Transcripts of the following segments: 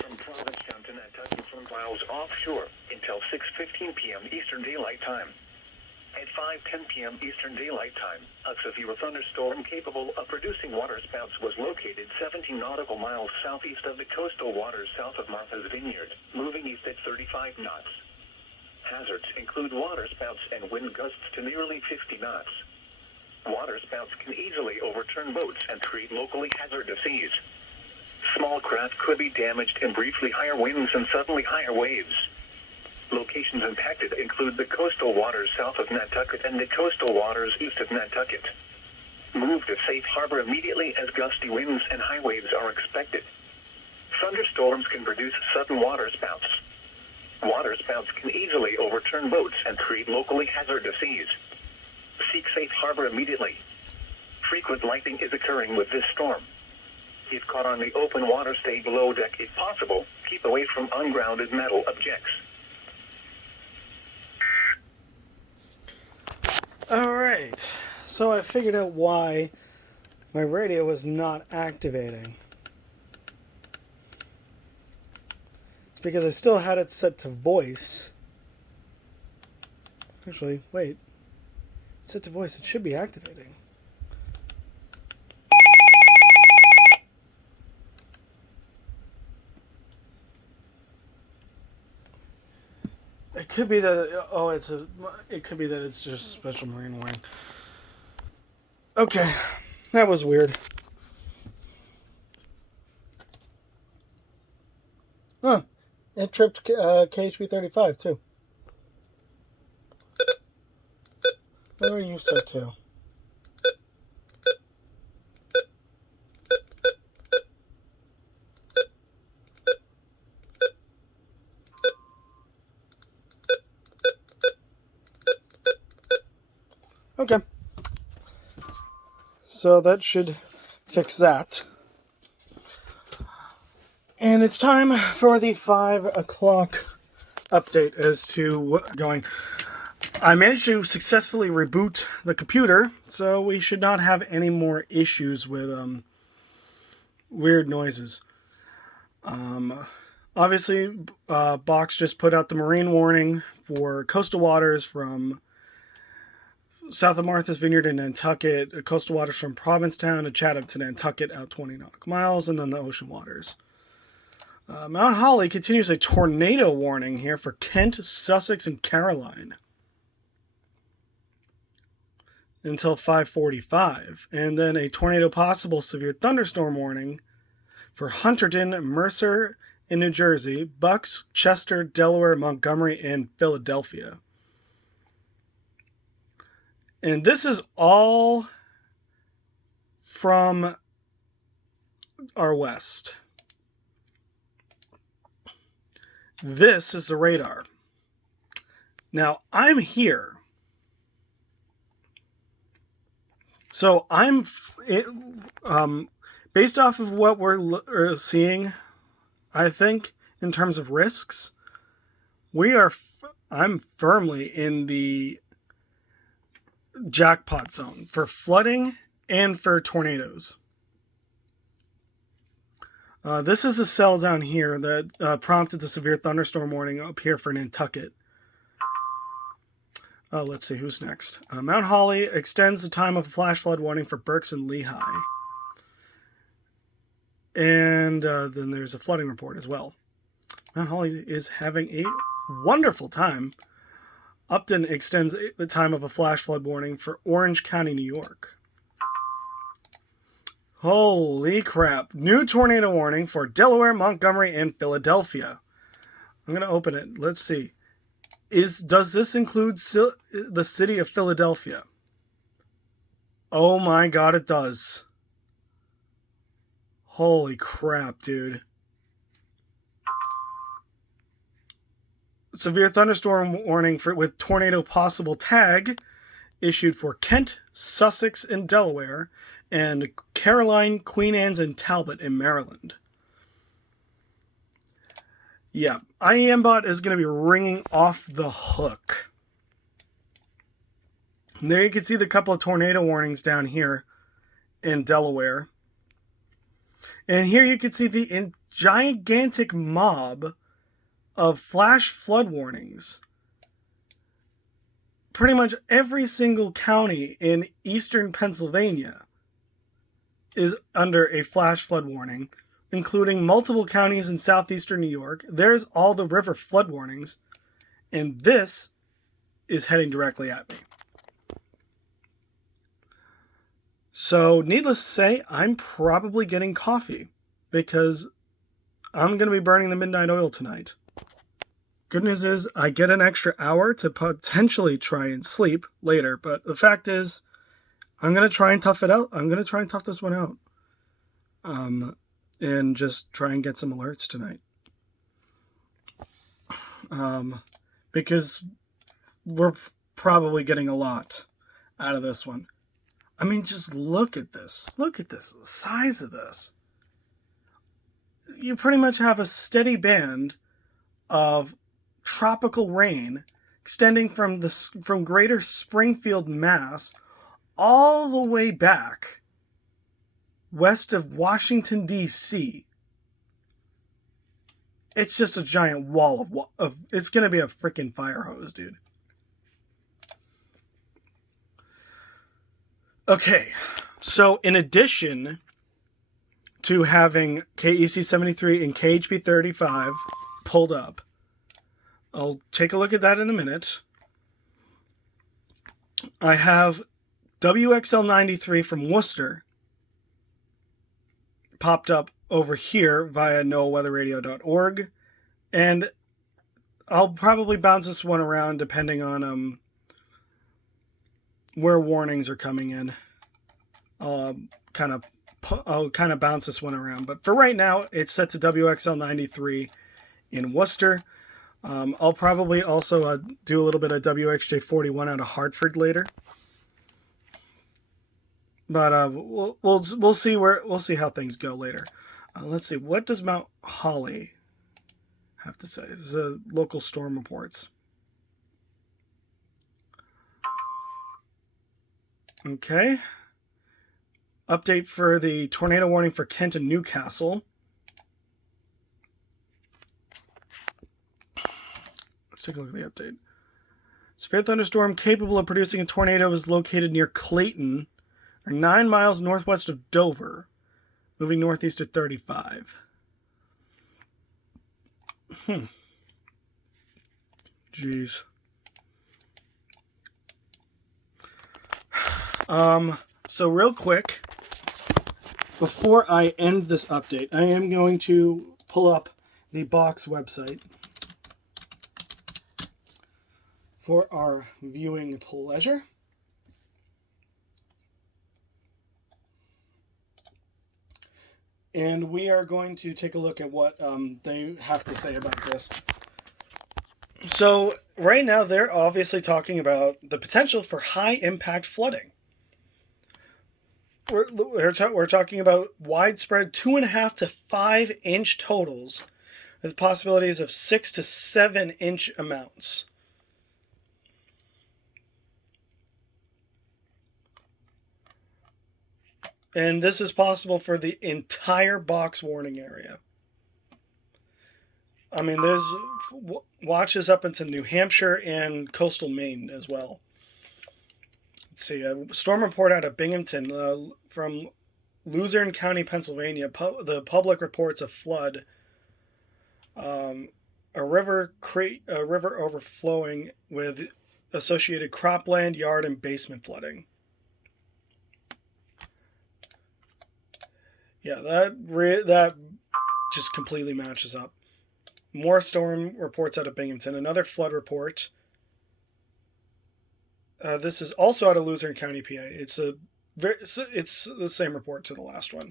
from Provincetown to Nantuckets 1 miles offshore until 6:15 p.m. Eastern Daylight Time. At 5:10 p.m. Eastern Daylight Time, a severe thunderstorm capable of producing waterspouts was located 17 nautical miles southeast of the coastal waters south of Martha's Vineyard, moving east at 35 knots. Hazards include waterspouts and wind gusts to nearly 50 knots. Waterspouts can easily overturn boats and create locally hazardous seas. Small craft could be damaged in briefly higher winds and suddenly higher waves. Locations impacted include the coastal waters south of Nantucket and the coastal waters east of Nantucket. Move to safe harbor immediately as gusty winds and high waves are expected. Thunderstorms can produce sudden waterspouts. Waterspouts can easily overturn boats and create locally hazardous seas. Seek safe harbor immediately. Frequent lightning is occurring with this storm. If caught on the open water, stay below deck if possible. Keep away from ungrounded metal objects. Alright, so I figured out why my radio was not activating. It's because I still had it set to voice. Actually, wait. It's set to voice, it should be activating. It could be that it could be that it's just special marine warning. Okay, that was weird. Huh, it tripped KHB 35 too. What are you set to? Okay. So that should fix that. And it's time for the 5 o'clock update as to what's going. I managed to successfully reboot the computer, so we should not have any more issues with weird noises. Obviously, Box just put out the marine warning for coastal waters from south of Martha's Vineyard and Nantucket, coastal waters from Provincetown to Chatham to Nantucket out 20 nautical miles, and then the ocean waters. Mount Holly continues a tornado warning here for Kent, Sussex, and Caroline until 5:45, and then a tornado possible severe thunderstorm warning for Hunterdon, Mercer in New Jersey, Bucks, Chester, Delaware, Montgomery, and Philadelphia. And this is all from our west. This is the radar. Now, I'm here. So I'm, based off of what we're seeing, I think, in terms of risks, I'm firmly in the jackpot zone for flooding and for tornadoes. This is a cell down here that prompted the severe thunderstorm warning up here for Nantucket. Let's see, who's next? Mount Holly extends the time of flash flood warning for Berks and Lehigh. And then there's a flooding report as well. Mount Holly is having a wonderful time. Upton extends the time of a flash flood warning for Orange County, New York. Holy crap. New tornado warning for Delaware, Montgomery, and Philadelphia. I'm going to open it. Let's see. Does this include the city of Philadelphia? Oh my god, it does. Holy crap, dude. Severe thunderstorm warning with tornado possible tag issued for Kent, Sussex, and Delaware, and Caroline, Queen Anne's, and Talbot in Maryland. Yeah, IEMBot is going to be ringing off the hook. And there you can see the couple of tornado warnings down here in Delaware. And here you can see the gigantic mob of flash flood warnings. Pretty much every single county in eastern Pennsylvania is under a flash flood warning, including multiple counties in southeastern New York. There's all the river flood warnings, and this is heading directly at me. So, needless to say, I'm probably getting coffee because I'm going to be burning the midnight oil tonight. Good news is I get an extra hour to potentially try and sleep later, but the fact is I'm going to try and tough it out. I'm going to try and tough this one out. And just try and get some alerts tonight. Because we're probably getting a lot out of this one. I mean, just look at this. Look at this. The size of this. You pretty much have a steady band of tropical rain extending from greater Springfield, Mass, all the way back west of Washington, D.C. It's just a giant wall of it's going to be a freaking fire hose, dude. Okay, so in addition to having KEC 73 and KHB 35 pulled up, I'll take a look at that in a minute. I have WXL 93 from Worcester popped up over here via NOAAweatherradio.org, and I'll probably bounce this one around depending on where warnings are coming in. I'll kind of bounce this one around, but for right now, it's set to WXL 93 in Worcester. I'll probably also do a little bit of WXJ 41 out of Hartford later. But we'll see how things go later. Let's see, what does Mount Holly have to say? This is local storm reports. Okay. Update for the tornado warning for Kent and Newcastle. Let's take a look at the update. Severe thunderstorm capable of producing a tornado is located near Clayton, or 9 miles northwest of Dover, moving northeast at 35. Jeez. So real quick, before I end this update, I am going to pull up the box website for our viewing pleasure. And we are going to take a look at what they have to say about this. So right now they're obviously talking about the potential for high impact flooding. We're talking about widespread 2.5 to 5 inch totals with possibilities of 6 to 7 inch amounts. And this is possible for the entire box warning area. I mean, there's watches up into New Hampshire and coastal Maine as well. Let's see, a storm report out of Binghamton from Luzerne County, Pennsylvania. The public reports a flood, a river overflowing with associated cropland, yard, and basement flooding. Yeah, that just completely matches up. More storm reports out of Binghamton. Another flood report. This is also out of Luzerne County, PA. It's the same report to the last one.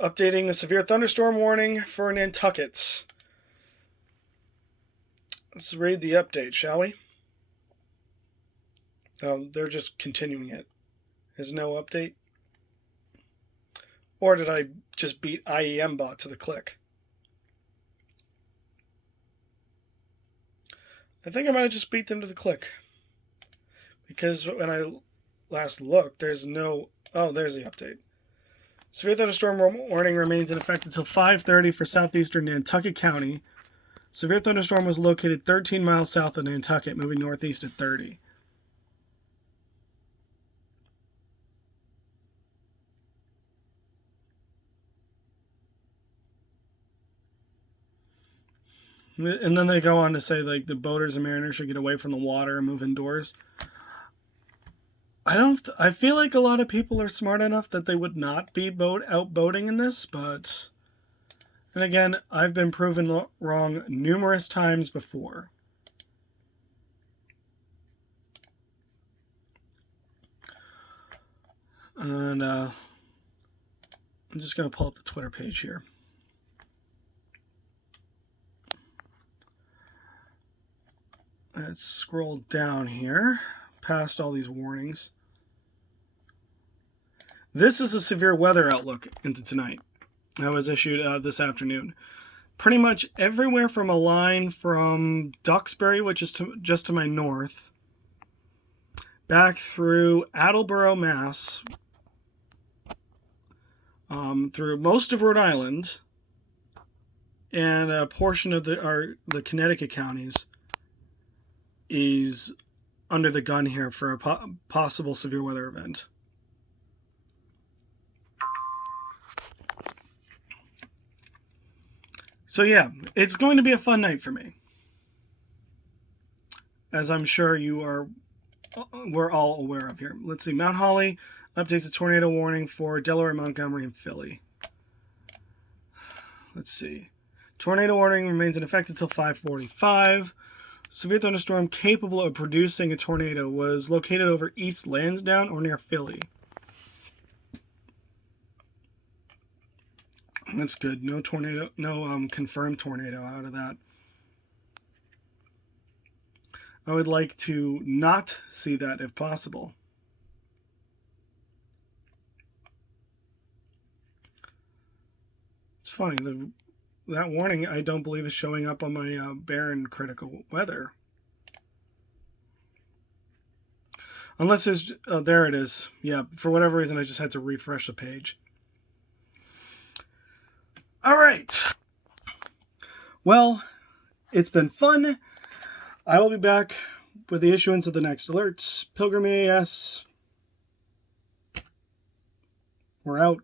Updating the severe thunderstorm warning for Nantuckets. Let's read the update, shall we? They're just continuing it. There's no update. Or did I just beat IEM bot to the click? I think I might have just beat them to the click. Because when I last looked, there's no Oh, there's the update. Severe thunderstorm warning remains in effect until 5:30 for southeastern Nantucket County. Severe thunderstorm was located 13 miles south of Nantucket, moving northeast at 30. And then they go on to say, like, the boaters and mariners should get away from the water and move indoors. I feel like a lot of people are smart enough that they would not be out boating in this, but... And again, I've been proven wrong numerous times before. And I'm just going to pull up the Twitter page here. Let's scroll down here, past all these warnings. This is a severe weather outlook into tonight. That was issued this afternoon. Pretty much everywhere from a line from Duxbury, which is just to my north, back through Attleboro, Mass, through most of Rhode Island, and a portion of the Connecticut counties is under the gun here for a possible severe weather event. So yeah, it's going to be a fun night for me, as I'm sure we're all aware of here. Let's see. Mount Holly updates a tornado warning for Delaware, Montgomery, and Philly. Let's see. Tornado warning remains in effect until 5:45. Severe thunderstorm capable of producing a tornado was located over East Lansdowne or near Philly. That's good. No tornado, no confirmed tornado out of that. I would like to not see that if possible. It's funny, that warning I don't believe is showing up on my Barron critical weather. Unless it's, there it is. Yeah, for whatever reason I just had to refresh the page. All right. Well, it's been fun. I will be back with the issuance of the next alerts. Pilgrim EAS. We're out.